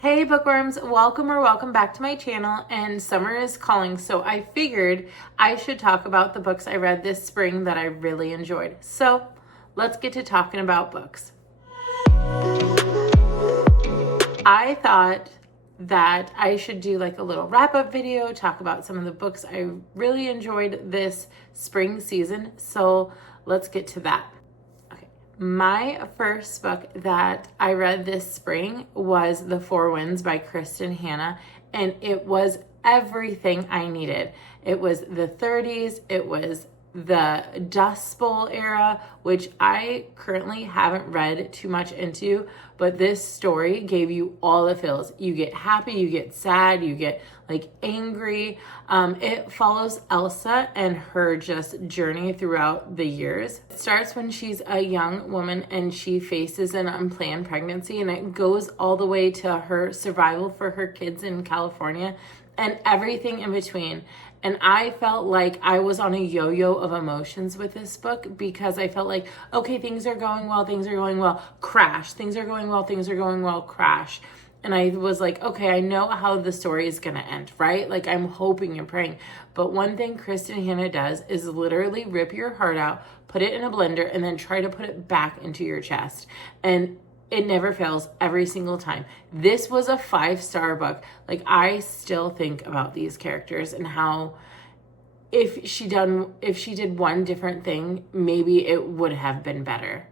Hey bookworms, welcome back to my channel, and summer is calling, so I figured I should talk about the books I read this spring that I really enjoyed. So let's get to talking about books. I thought that I should do like a little wrap-up video, talk about some of the books I really enjoyed this spring season, so let's get to that. My first book that I read this spring was The Four Winds by Kristin Hannah, and it was everything I needed. It was the 30s, it was the Dust Bowl era, which I currently haven't read too much into, but this story gave you all the feels. You get happy, you get sad, you get like angry. It follows Elsa and her just journey throughout the years. It starts when she's a young woman and she faces an unplanned pregnancy, and it goes all the way to her survival for her kids in California and everything in between. And I felt like I was on a yo-yo of emotions with this book, because I felt like, okay, things are going well, crash. Things are going well, crash. And I was like, okay, I know how the story is going to end, right? Like, I'm hoping and praying. But one thing Kristin Hannah does is literally rip your heart out, put it in a blender, and then try to put it back into your chest. And it never fails every single time. This was a 5-star book. Like, I still think about these characters and how if she did one different thing, maybe it would have been better.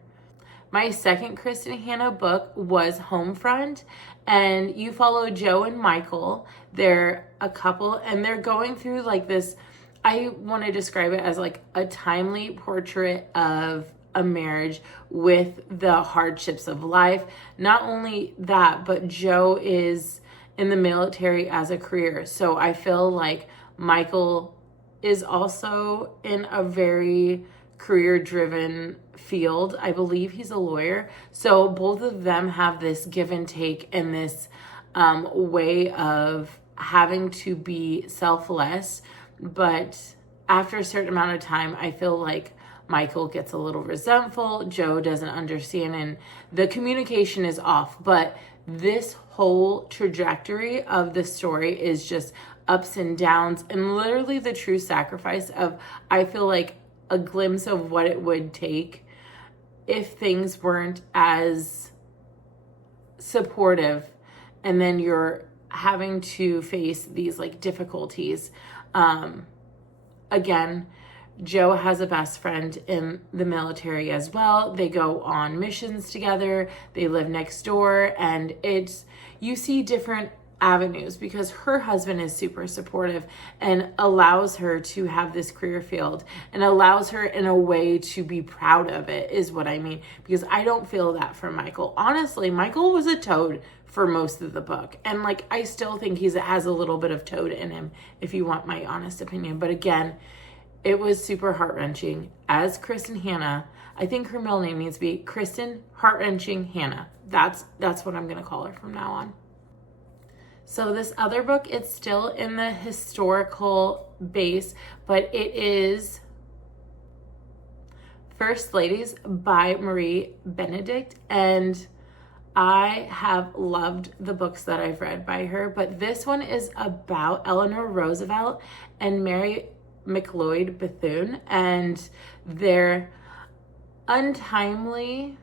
My second Kristin Hannah book was Homefront, and you follow Joe and Michael. They're a couple, and they're going through like this, I want to describe it as like a timely portrait of a marriage with the hardships of life. Not only that, but Joe is in the military as a career. So I feel like Michael is also in a very career-driven field. I believe he's a lawyer. So both of them have this give and take and this way of having to be selfless. But after a certain amount of time, I feel like Michael gets a little resentful, Joe doesn't understand, and the communication is off. But this whole trajectory of the story is just ups and downs, and literally the true sacrifice of, I feel like, a glimpse of what it would take if things weren't as supportive, and then you're having to face these like difficulties. Again, Joe has a best friend in the military as well. They go on missions together. They live next door, and you see different avenues because her husband is super supportive and allows her to have this career field and allows her in a way to be proud of it, is what I mean. Because I don't feel that from Michael. Honestly, Michael was a toad for most of the book. And like, I still think he has a little bit of toad in him, if you want my honest opinion. But again, it was super heart-wrenching. As Kristin Hannah, I think her middle name needs to be Kristin Heart-Wrenching Hannah. That's what I'm going to call her from now on. So this other book, it's still in the historical base, but it is First Ladies by Marie Benedict. And I have loved the books that I've read by her, but this one is about Eleanor Roosevelt and Mary McLeod Bethune, and they're untimely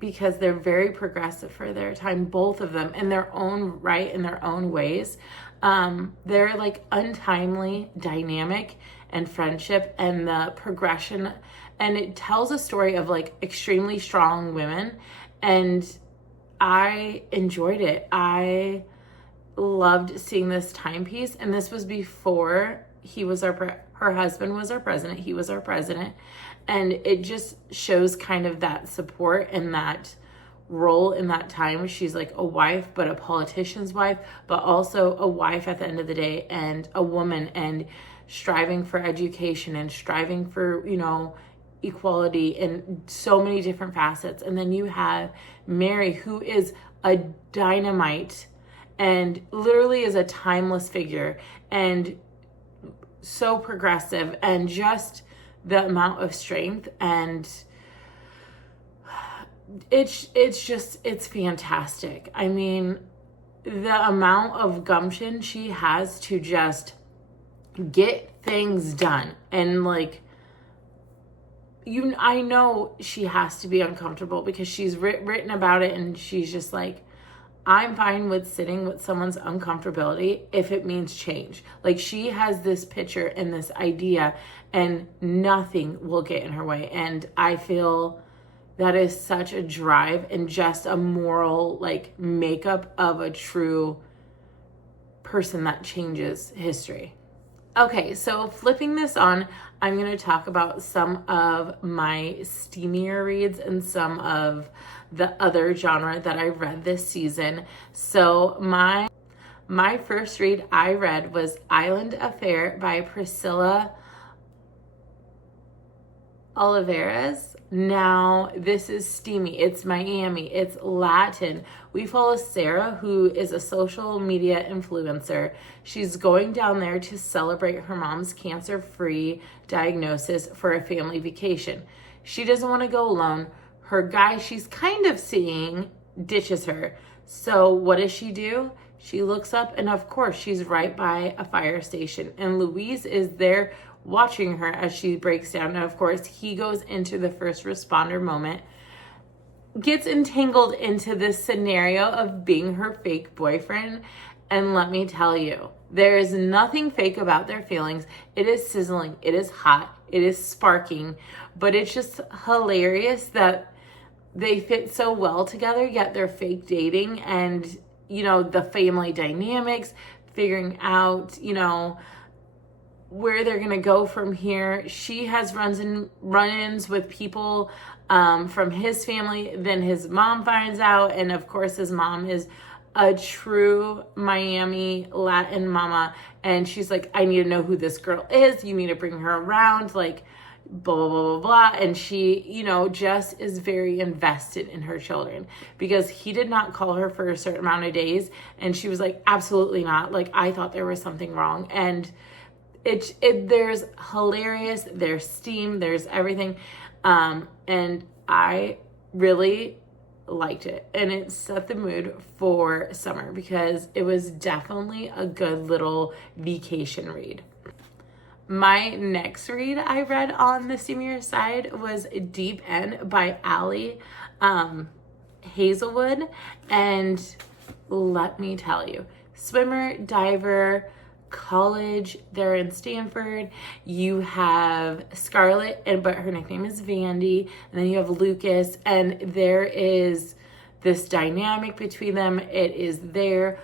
because they're very progressive for their time, both of them in their own right, in their own ways. They're like untimely dynamic and friendship and the progression, and it tells a story of like extremely strong women, and I enjoyed it. I loved seeing this timepiece, and this was before her husband was our president, he was our president, and it just shows kind of that support and that role in that time. She's like a wife, but a politician's wife, but also a wife at the end of the day, and a woman, and striving for education and striving for, equality in so many different facets. And then you have Mary, who is a dynamite and literally is a timeless figure and so progressive, and just the amount of strength, and it's fantastic. I mean, the amount of gumption she has to just get things done. And like, I know she has to be uncomfortable because she's written about it, and she's just like, I'm fine with sitting with someone's uncomfortability if it means change. Like, she has this picture and this idea, and nothing will get in her way. And I feel that is such a drive and just a moral, like, makeup of a true person that changes history. Okay, so flipping this on, I'm going to talk about some of my steamier reads and some of the other genre that I read this season. So my first read I read was Island Affair by Priscilla Oliveras. Now, this is steamy. It's Miami. It's Latin. We follow Sarah, who is a social media influencer. She's going down there to celebrate her mom's cancer-free diagnosis for a family vacation. She doesn't want to go alone. Her guy she's kind of seeing ditches her. So what does she do? She looks up, and of course, she's right by a fire station. And Luis is there watching her as she breaks down. And of course, he goes into the first responder moment, gets entangled into this scenario of being her fake boyfriend. And let me tell you, there is nothing fake about their feelings. It is sizzling. It is hot. It is sparking. But it's just hilarious that they fit so well together, yet they're fake dating. And, you know, the family dynamics, figuring out, you know, where they're going to go from here. She has run-ins with people from his family. Then his mom finds out. And of course, his mom is a true Miami Latin mama. And she's like, I need to know who this girl is. You need to bring her around. Like, blah, blah, blah, blah, blah. And she, you know, just is very invested in her children because he did not call her for a certain amount of days. And she was like, absolutely not. Like, I thought there was something wrong. And there's hilarious, there's steam, there's everything. And I really liked it. And it set the mood for summer because it was definitely a good little vacation read. My next read I read on the steamier side was Deep End by Ali Hazelwood. And let me tell you, swimmer, diver, college, they're in Stanford. You have Scarlett, but her nickname is Vandy, and then you have Lucas, and there is this dynamic between them. It is there,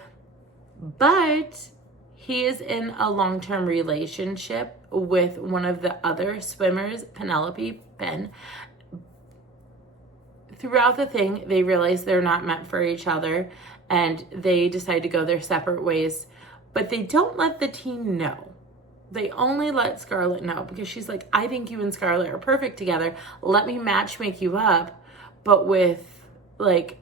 but he is in a long-term relationship with one of the other swimmers, Penelope Penn. Throughout the thing, they realize they're not meant for each other, and they decide to go their separate ways. But they don't let the team know. They only let Scarlett know because she's like, I think you and Scarlett are perfect together. Let me make you up, but with like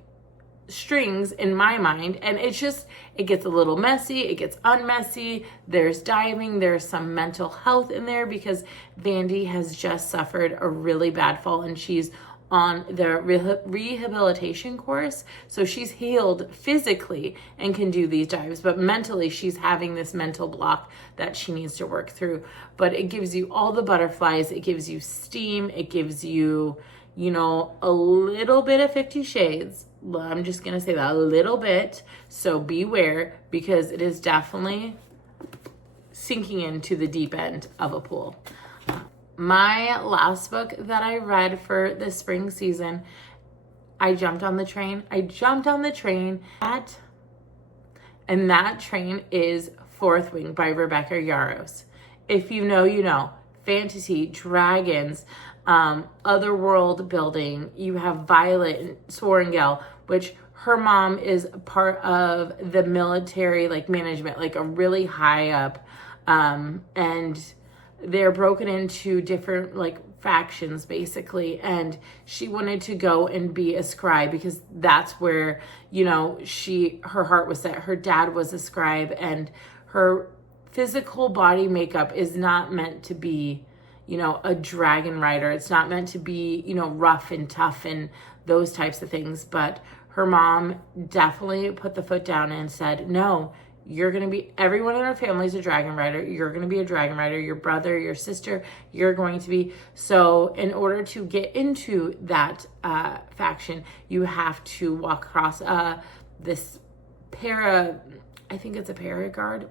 strings in my mind. And it's just, it gets a little messy. It gets unmessy. There's diving. There's some mental health in there because Vandy has just suffered a really bad fall and she's on the rehabilitation course. So she's healed physically and can do these dives, but mentally she's having this mental block that she needs to work through. But it gives you all the butterflies. It gives you steam. It gives you, you know, a little bit of 50 Shades. I'm just going to say that, a little bit. So beware because it is definitely sinking into the deep end of a pool. My last book that I read for the spring season, I jumped on the train. And that train is Fourth Wing by Rebecca Yaros. If you know, you know. Fantasy, dragons, other world building. You have Violet Sorengel, which her mom is part of the military, like management, like a really high up, and they're broken into different like factions basically, and she wanted to go and be a scribe because that's where, you know, her heart was set. Her dad was a scribe, and her physical body makeup is not meant to be, you know, a dragon rider. It's not meant to be, you know, rough and tough and those types of things, but her mom definitely put the foot down and said, no, you're going to be, everyone in our family is a dragon rider. You're going to be a dragon rider. Your brother, your sister, you're going to be. So in order to get into that faction, you have to walk across this I think it's a parapet.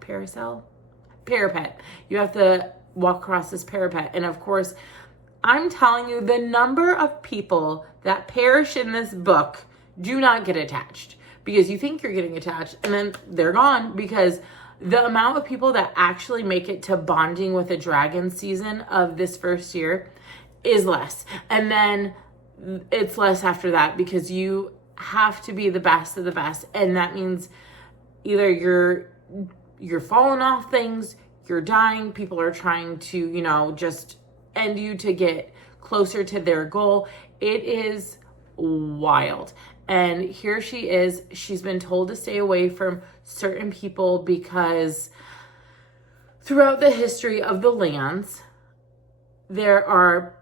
You have to walk across this parapet. And of course, I'm telling you, the number of people that perish in this book do not get attached, because you think you're getting attached and then they're gone, because the amount of people that actually make it to bonding with a dragon season of this first year is less. And then it's less after that, because you have to be the best of the best. And that means either you're falling off things, you're dying, people are trying to, just end you to get closer to their goal. It is wild. And here she is. She's been told to stay away from certain people because throughout the history of the lands, there are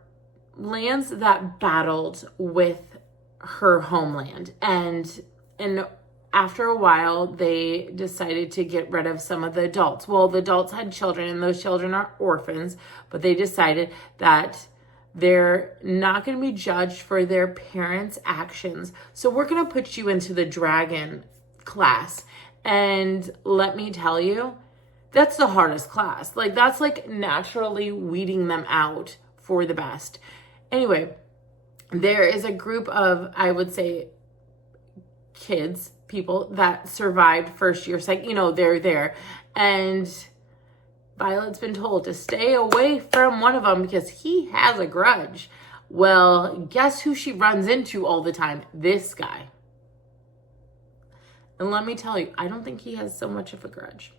lands that battled with her homeland. And after a while, they decided to get rid of some of the adults. Well, the adults had children, and those children are orphans, but they decided that they're not going to be judged for their parents' actions. So we're going to put you into the dragon class. And let me tell you, that's the hardest class. That's naturally weeding them out for the best. Anyway, there is a group of, I would say, people that survived first year. They're there. And Violet's been told to stay away from one of them because he has a grudge. Well, guess who she runs into all the time? This guy. And let me tell you, I don't think he has so much of a grudge.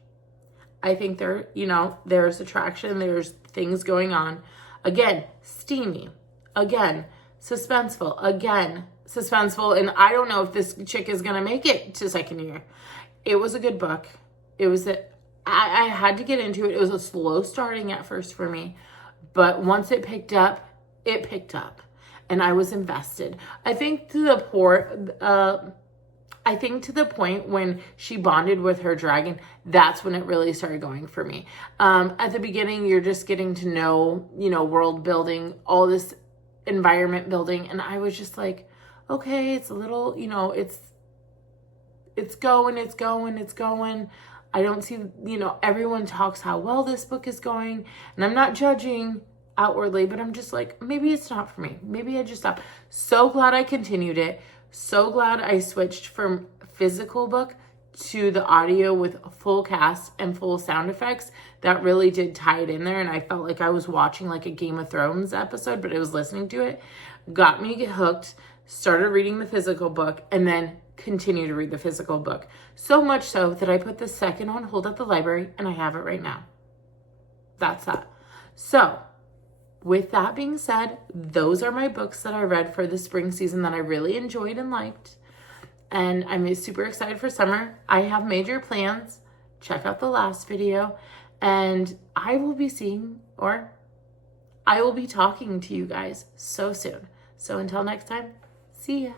I think there's attraction, there's things going on. Again, steamy. Again, suspenseful. Again, suspenseful. And I don't know if this chick is going to make it to second year. It was a good book. I had to get into it. It was a slow starting at first for me, but once it picked up, and I was invested. I think to the point when she bonded with her dragon, that's when it really started going for me. At the beginning, you're just getting to know, world building, all this environment building, and I was just like, okay, it's a little, it's going. I don't see, everyone talks how well this book is going, and I'm not judging outwardly, but I'm just like, maybe it's not for me. Maybe I just stopped. So glad I continued it. So glad I switched from physical book to the audio with full cast and full sound effects. That really did tie it in there, and I felt like I was watching a Game of Thrones episode, but I was listening to it. Got me hooked, started reading the physical book, and then continue to read the physical book. So much so that I put the second on hold at the library, and I have it right now. That's that. So, with that being said, those are my books that I read for the spring season that I really enjoyed and liked. And I'm super excited for summer. I have major plans. Check out the last video. And I will be talking to you guys so soon. So until next time, see ya.